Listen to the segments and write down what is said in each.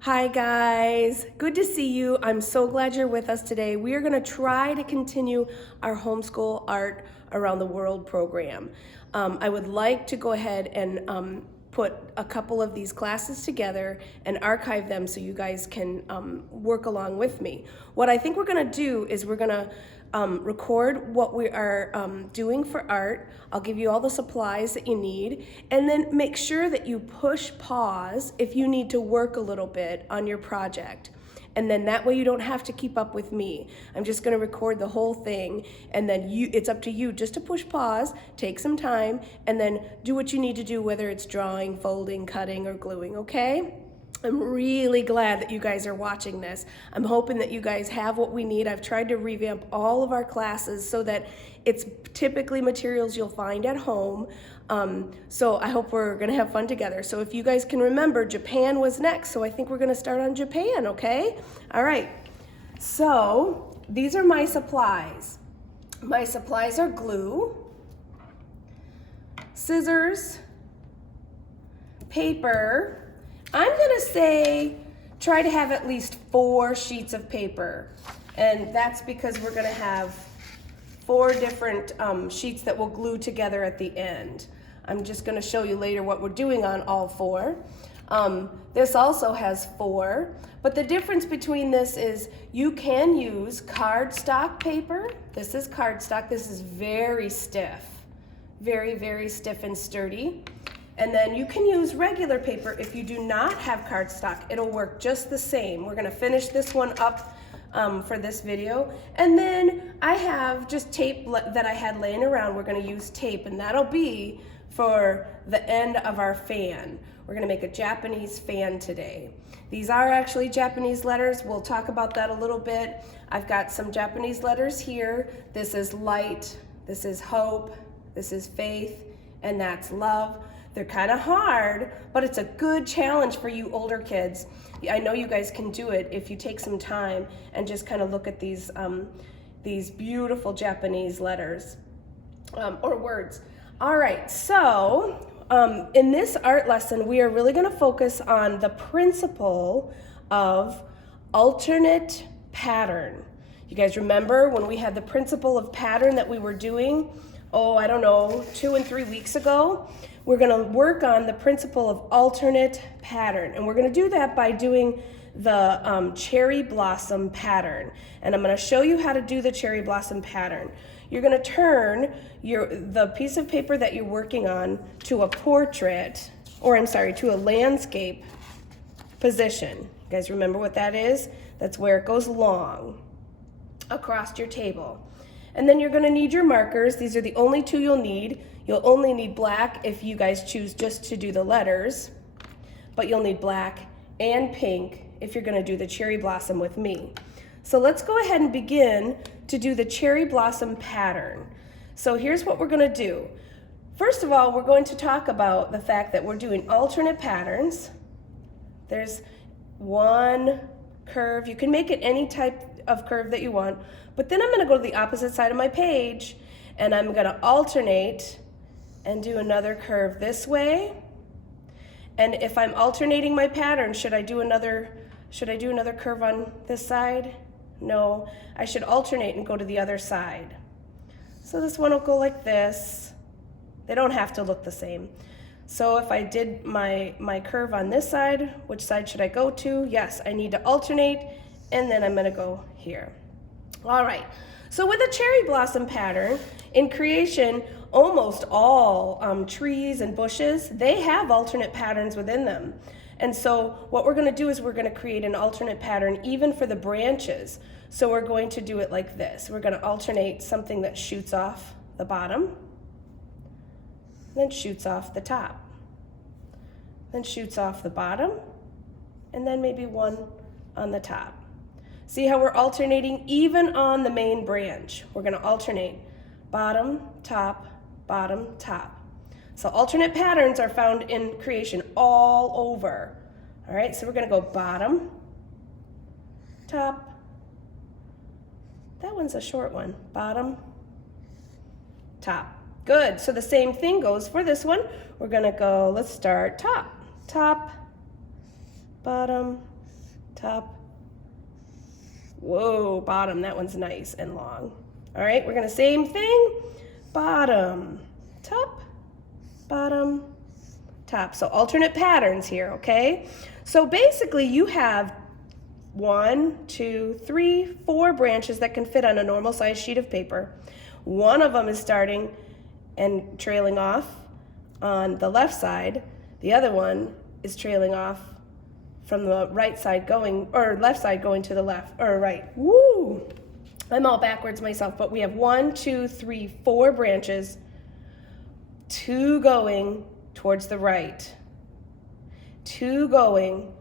Hi guys, good to see you. I'm so glad you're with us today. We are going to try to continue our Homeschool Art Around the World program. I would like to go ahead and put a couple of these classes together and archive them so you guys can work along with me. What I think we're going to do is we're going to record what we are doing for art. I'll give you all the supplies that you need, and then make sure that you push pause if you need to work a little bit on your project. And then that way you don't have to keep up with me. I'm just gonna record the whole thing, and then it's up to you just to push pause, take some time, and then do what you need to do, whether it's drawing, folding, cutting, or gluing, okay? I'm really glad that you guys are watching this. I'm hoping that you guys have what we need. I've tried to revamp all of our classes so that it's typically materials you'll find at home. So I hope we're gonna have fun together. So if you guys can remember, Japan was next, so I think we're gonna start on Japan, okay? All right, so these are my supplies. My supplies are glue, scissors, paper. I'm gonna say try to have at least 4 sheets of paper, and that's because we're gonna have 4 different sheets that we'll glue together at the end. I'm just gonna show you later what we're doing on all 4. This also has 4, but the difference between this is you can use cardstock paper. This is cardstock. This is very stiff, very, very stiff and sturdy. And then you can use regular paper if you do not have cardstock. It'll work just the same. We're gonna finish this one up for this video. And then I have just tape that I had laying around. We're gonna use tape, and that'll be for the end of our fan. We're gonna make a Japanese fan today. These are actually Japanese letters. We'll talk about that a little bit. I've got some Japanese letters here. This is light, this is hope, this is faith, and that's love. They're kind of hard, but it's a good challenge for you older kids. I know you guys can do it if you take some time and just kind of look at these beautiful Japanese letters or words. All right, so in this art lesson, we are really going to focus on the principle of alternate pattern. You guys remember when we had the principle of pattern that we were doing, I don't know, 2 and 3 weeks ago? We're gonna work on the principle of alternate pattern, and we're gonna do that by doing the cherry blossom pattern. And I'm gonna show you how to do the cherry blossom pattern. You're gonna turn the piece of paper that you're working on to a portrait, or I'm sorry, to a landscape position. You guys remember what that is? That's where it goes long across your table. And then you're gonna need your markers. These are the only 2 you'll need. You'll only need black if you guys choose just to do the letters, but you'll need black and pink if you're gonna do the cherry blossom with me. So let's go ahead and begin to do the cherry blossom pattern. So here's what we're gonna do. First of all, we're going to talk about the fact that we're doing alternate patterns. There's one curve. You can make it any type of curve that you want, but then I'm gonna go to the opposite side of my page, and I'm gonna alternate and do another curve this way. And if I'm alternating my pattern, should I do another curve on this side? No, I should alternate and go to the other side. So this one will go like this. They don't have to look the same. So if I did my curve on this side, which side should I go to? Yes, I need to alternate, and then I'm gonna go here. All right, so with a cherry blossom pattern, in creation, almost all trees and bushes, they have alternate patterns within them. And so what we're gonna do is we're gonna create an alternate pattern even for the branches. So we're going to do it like this. We're gonna alternate something that shoots off the bottom, then shoots off the top, then shoots off the bottom, and then maybe one on the top. See how we're alternating even on the main branch? We're gonna alternate bottom, top, bottom, top. So alternate patterns are found in creation all over. All right, so we're gonna go bottom, top. That one's a short one. Bottom, top. Good, so the same thing goes for this one. We're gonna go, let's start top, top, bottom, top. Whoa, bottom, that one's nice and long. All right, we're gonna same thing, bottom, top, bottom, top. So alternate patterns here, okay? So basically you have 1, 2, 3, 4 branches that can fit on a normal size sheet of paper. One of them is starting and trailing off on the left side. The other one is trailing off from the right side going, or left side going to the left, or right. Woo! I'm all backwards myself, but we have 1, 2, 3, 4 branches, 2 going towards the right, 2 going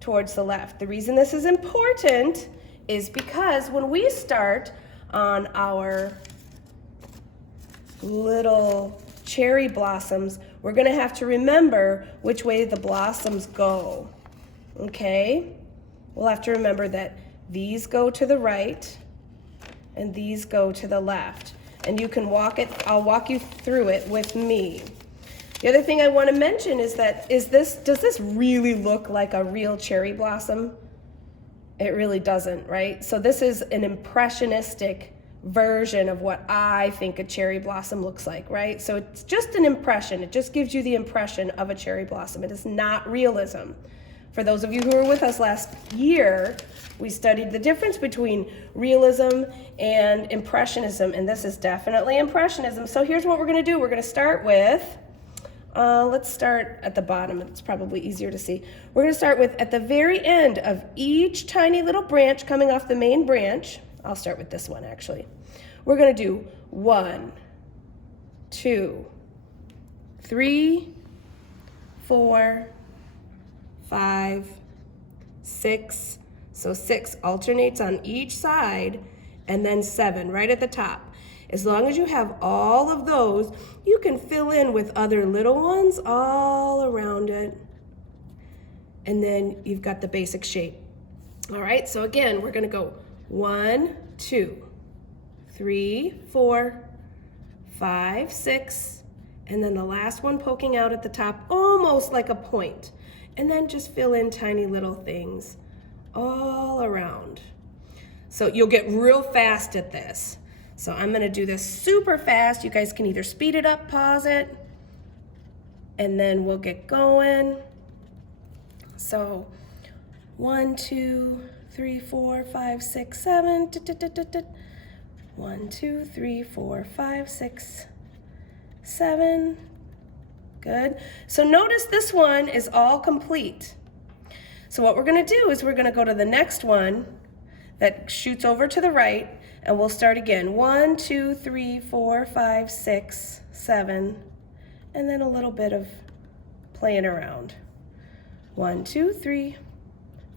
towards the left. The reason this is important is because when we start on our little cherry blossoms, we're gonna have to remember which way the blossoms go, okay? We'll have to remember that these go to the right and these go to the left. And you can I'll walk you through it with me. The other thing I want to mention is that, does this really look like a real cherry blossom? It really doesn't, right? So this is an impressionistic version of what I think a cherry blossom looks like, right? So it's just an impression. It just gives you the impression of a cherry blossom. It is not realism. For those of you who were with us last year, we studied the difference between realism and impressionism, and this is definitely impressionism. So here's what we're going to do. We're going to start with, let's start at the bottom. It's probably easier to see. We're going to start with, at the very end of each tiny little branch coming off the main branch, I'll start with this one actually. We're going to do 1, 2, 3, 4, 5, 6. So 6 alternates on each side, and then 7 right at the top. As long as you have all of those, you can fill in with other little ones all around it. And then you've got the basic shape. All right, so again, we're gonna go 1, 2, 3, 4, 5, 6, and then the last one poking out at the top, almost like a point. And then just fill in tiny little things all around. So you'll get real fast at this. So I'm gonna do this super fast. You guys can either speed it up, pause it, and then we'll get going. So 1, 2, 3, 4, 5, 6, 7. 1, 2, 3, 4, 5, 6, 7. Good. So notice this one is all complete. So what we're going to do is we're going to go to the next one that shoots over to the right, and we'll start again. 1, 2, 3, 4, 5, 6, 7, and then a little bit of playing around. 1, 2, 3,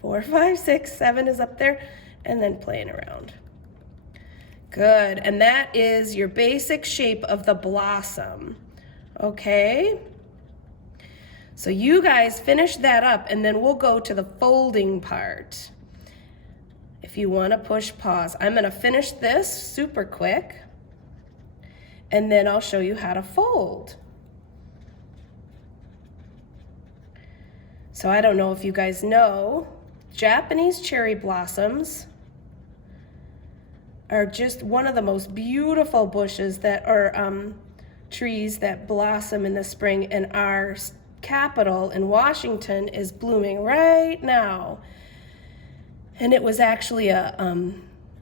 4, 5, 6, 7 is up there, and then playing around. Good. And that is your basic shape of the blossom. Okay? So you guys finish that up, and then we'll go to the folding part. If you want to push pause, I'm going to finish this super quick, and then I'll show you how to fold. So I don't know if you guys know, Japanese cherry blossoms are just one of the most beautiful bushes that are trees that blossom in the spring, and our capital in Washington is blooming right now. And it was actually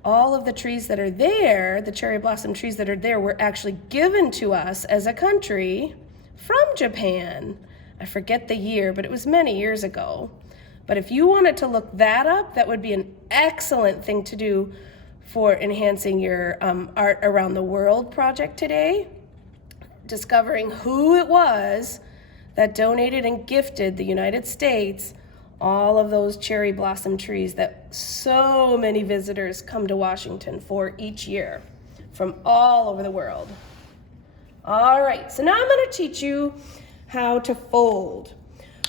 all of the trees that are there, the cherry blossom trees that are there, were actually given to us as a country from Japan. I forget the year, but it was many years ago. But if you wanted to look that up, that would be an excellent thing to do for enhancing your Art Around the World project today. Discovering who it was that donated and gifted the United States all of those cherry blossom trees that so many visitors come to Washington for each year from all over the world. All right, so now I'm going to teach you how to fold.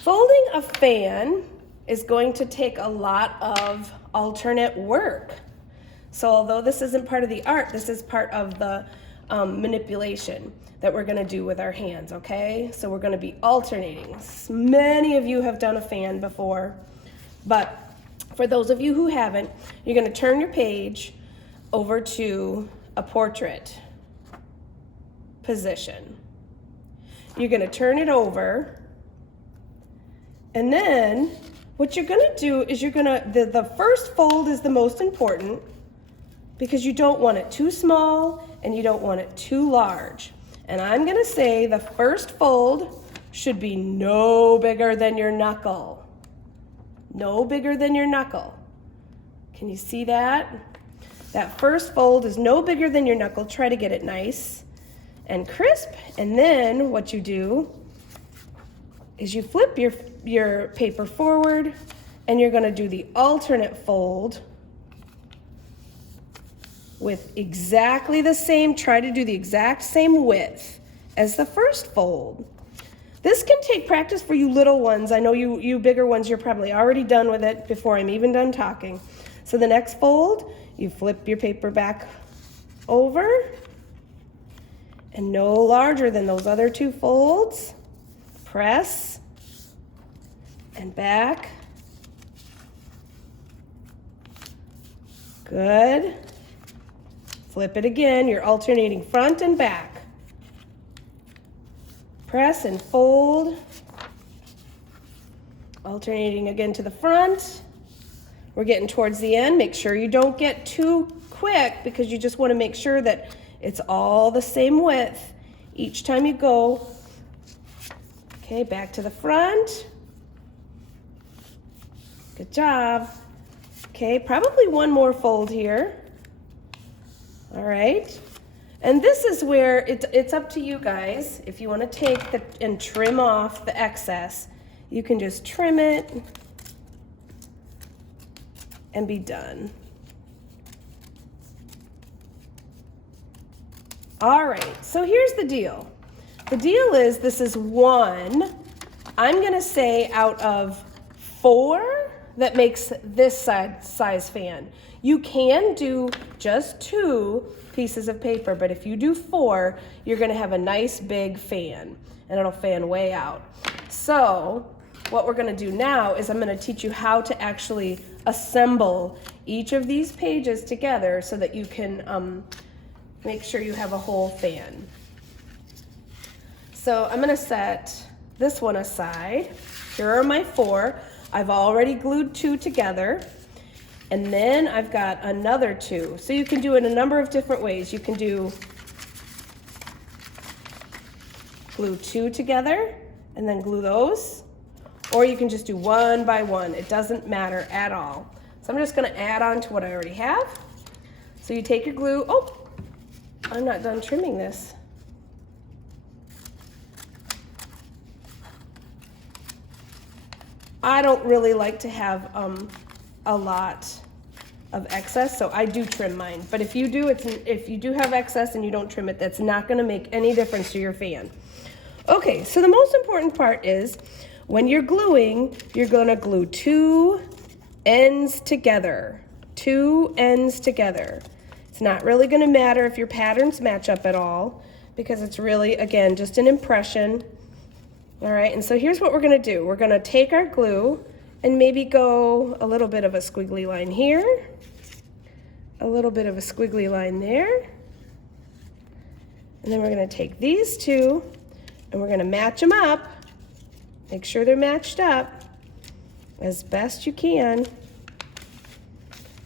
Folding a fan is going to take a lot of alternate work. So although this isn't part of the art, this is part of the manipulation that we're going to do with our hands, okay? So we're going to be alternating. Many of you have done a fan before, but For those of you who haven't, you're going to turn your page over to a portrait position. You're going to turn it over, and then what you're going to do is the first fold is the most important because you don't want it too small and you don't want it too large. And I'm going to say the first fold should be no bigger than your knuckle. No bigger than your knuckle. Can you see that? That first fold is no bigger than your knuckle. Try to get it nice and crisp. And then what you do is you flip your paper forward and you're going to do the alternate fold with exactly the same, try to do the exact same width as the first fold. This can take practice for you little ones. I know you bigger ones, you're probably already done with it before I'm even done talking. So the next fold, you flip your paper back over and no larger than those other two folds. Press and back. Good. Flip it again. You're alternating front and back. Press and fold. Alternating again to the front. We're getting towards the end. Make sure you don't get too quick because you just want to make sure that it's all the same width each time you go. Okay, back to the front. Good job. Okay, probably one more fold here. All right. And this is where it's up to you guys. If you want to take and trim off the excess, you can just trim it and be done. All right, so here's the deal. The deal is this is one, I'm going to say out of 4 that makes this size fan. You can do just 2 pieces of paper, but if you do 4, you're going to have a nice big fan, and it'll fan way out. So what we're going to do now is I'm going to teach you how to actually assemble each of these pages together so that you can make sure you have a whole fan. So I'm going to set this one aside. Here are my 4. I've already glued 2 together. And then I've got another 2. So you can do it a number of different ways. You can glue 2 together and then glue those. Or you can just do 1 by 1. It doesn't matter at all. So I'm just going to add on to what I already have. So you take your glue. Oh, I'm not done trimming this. I don't really like to have a lot of excess, so I do trim mine. But if you do have excess and you don't trim it, that's not going to make any difference to your fan. Okay, so the most important part is when you're gluing, you're going to glue 2 ends together. 2 ends together. It's not really going to matter if your patterns match up at all because it's really, again, just an impression. All right, and so here's what we're going to do. We're going to take our glue and maybe go a little bit of a squiggly line here, a little bit of a squiggly line there, and then we're going to take these 2 and we're going to match them up, make sure they're matched up as best you can,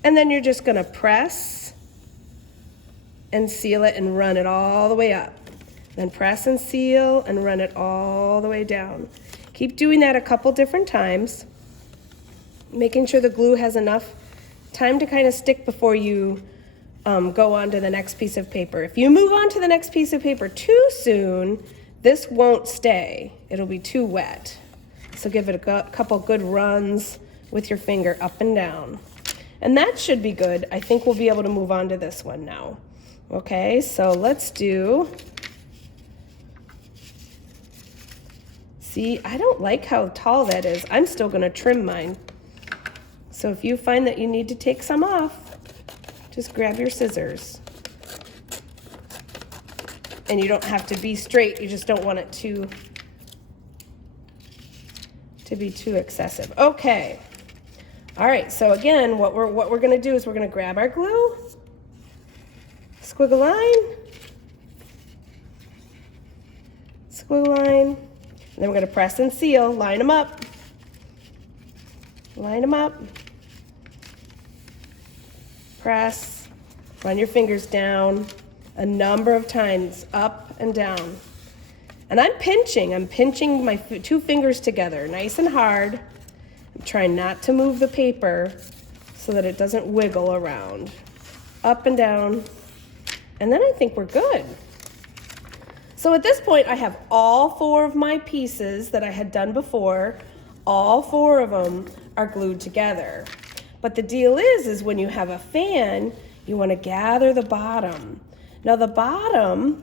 and then you're just going to press and seal it and run it all the way up. Then press and seal and run it all the way down. Keep doing that a couple different times, making sure the glue has enough time to kind of stick before you go on to the next piece of paper. If you move on to the next piece of paper too soon, this won't stay. It'll be too wet. So give it a couple good runs with your finger up and down. And that should be good. I think we'll be able to move on to this one now. Okay, so let's do... See, I don't like how tall that is. I'm still going to trim mine. So if you find that you need to take some off, just grab your scissors. And you don't have to be straight. You just don't want it to be too excessive. Okay. All right, so again, what we're gonna do is we're gonna grab our glue, squiggle line, squiggle line, and then we're gonna press and seal, line them up, press, run your fingers down a number of times, up and down. And I'm pinching my two fingers together, nice and hard. I'm trying not to move the paper so that it doesn't wiggle around. Up and down, and then I think we're good. So at this point, I have all 4 of my pieces that I had done before. All 4 of them are glued together. But the deal is when you have a fan, you want to gather the bottom. Now the bottom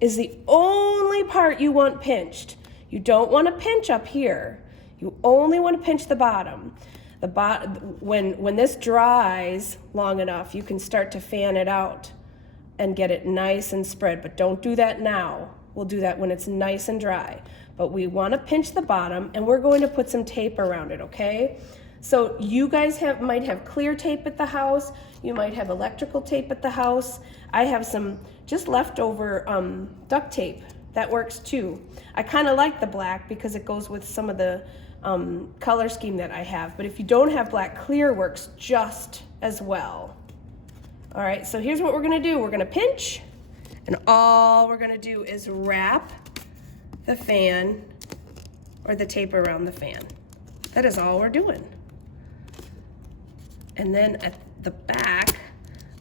is the only part you want pinched. You don't want to pinch up here. You only want to pinch the bottom. When this dries long enough, you can start to fan it out and get it nice and spread, but don't do that now. We'll do that when it's nice and dry. But we want to pinch the bottom, and we're going to put some tape around it, okay? So you guys might have clear tape at the house. You might have electrical tape at the house. I have some just leftover duct tape. That works too. I kind of like the black because it goes with some of the color scheme that I have. But if you don't have black, clear works just as well. All right, so here's what we're gonna do. We're gonna pinch, and all we're gonna do is wrap the fan or the tape around the fan. That is all we're doing. And then at the back,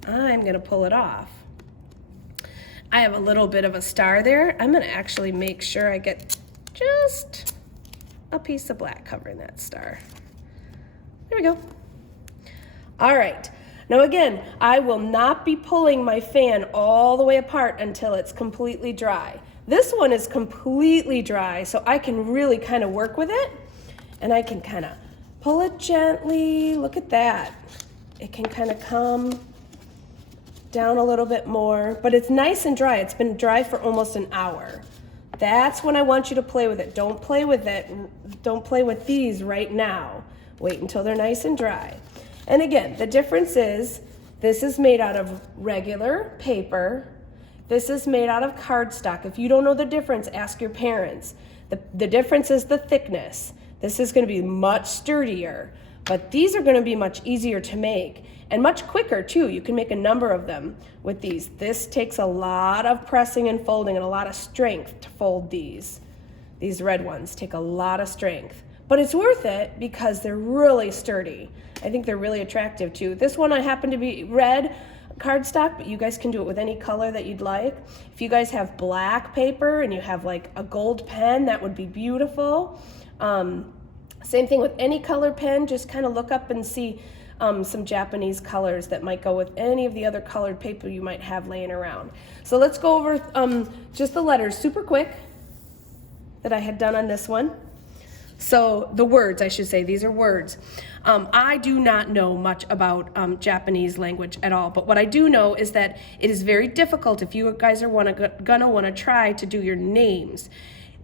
I'm gonna pull it off. I have a little bit of a star there. I'm gonna actually make sure I get just a piece of black covering that star. There we go. All right, now again, I will not be pulling my fan all the way apart until it's completely dry. This one is completely dry, so I can really kind of work with it, and I can kind of pull it gently. Look at that. It can kind of come down a little bit more, but it's nice and dry. It's been dry for almost an hour. That's when I want you to play with it. Don't play with it. Don't play with these right now. Wait until they're nice and dry. And again, the difference is this is made out of regular paper. This is made out of cardstock. If you don't know the difference, ask your parents. The difference is the thickness. This is going to be much sturdier, but these are going to be much easier to make and much quicker too. You can make a number of them with these. This takes a lot of pressing and folding and a lot of strength to fold these. These red ones take a lot of strength, but it's worth it because they're really sturdy. I think they're really attractive too. This one I happen to be red cardstock, but you guys can do it with any color that you'd like. If you guys have black paper and you have like a gold pen, that would be beautiful. Same thing with any color pen. Just kind of look up and see some Japanese colors that might go with any of the other colored paper you might have laying around. So let's go over just the letters super quick that I had done on this one. So the words, I should say, these are words. I do not know much about Japanese language at all, but what I do know is that it is very difficult if you guys are gonna wanna try to do your names.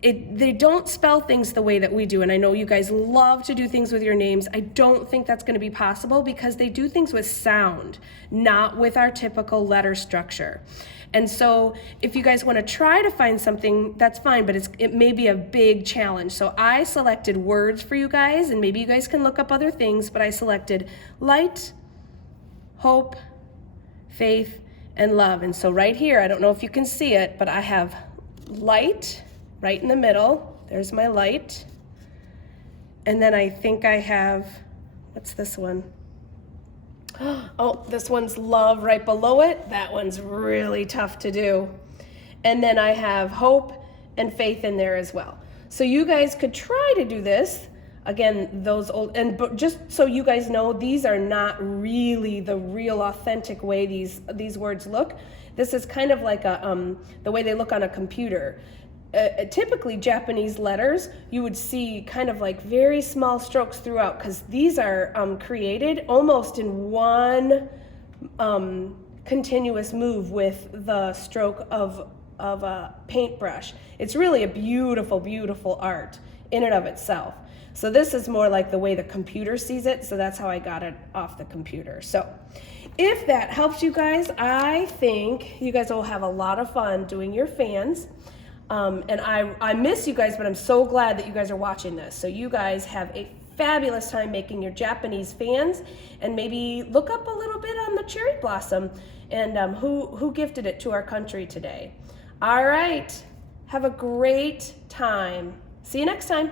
They don't spell things the way that we do, and I know you guys love to do things with your names. I don't think that's going to be possible because they do things with sound, not with our typical letter structure. And so if you guys want to try to find something, that's fine, but it may be a big challenge. So I selected words for you guys, and maybe you guys can look up other things, but I selected light, hope, faith, and love. And so right here, I don't know if you can see it, but I have light right in the middle. There's my light. And then I think I have, what's this one? Oh, this one's love right below it. That one's really tough to do. And then I have hope and faith in there as well. So you guys could try to do this. Again, those old, but just so you guys know, these are not really the real authentic way these words look. This is kind of like the way they look on a computer. Typically Japanese letters, you would see kind of like very small strokes throughout because these are created almost in one continuous move with the stroke of a paintbrush. It's really a beautiful, beautiful art in and of itself. So this is more like the way the computer sees it, so that's how I got it off the computer. So if that helps you guys, I think you guys will have a lot of fun doing your fans. And I miss you guys, but I'm so glad that you guys are watching this. So you guys have a fabulous time making your Japanese fans, and maybe look up a little bit on the cherry blossom and who gifted it to our country today. All right, have a great time. See you next time.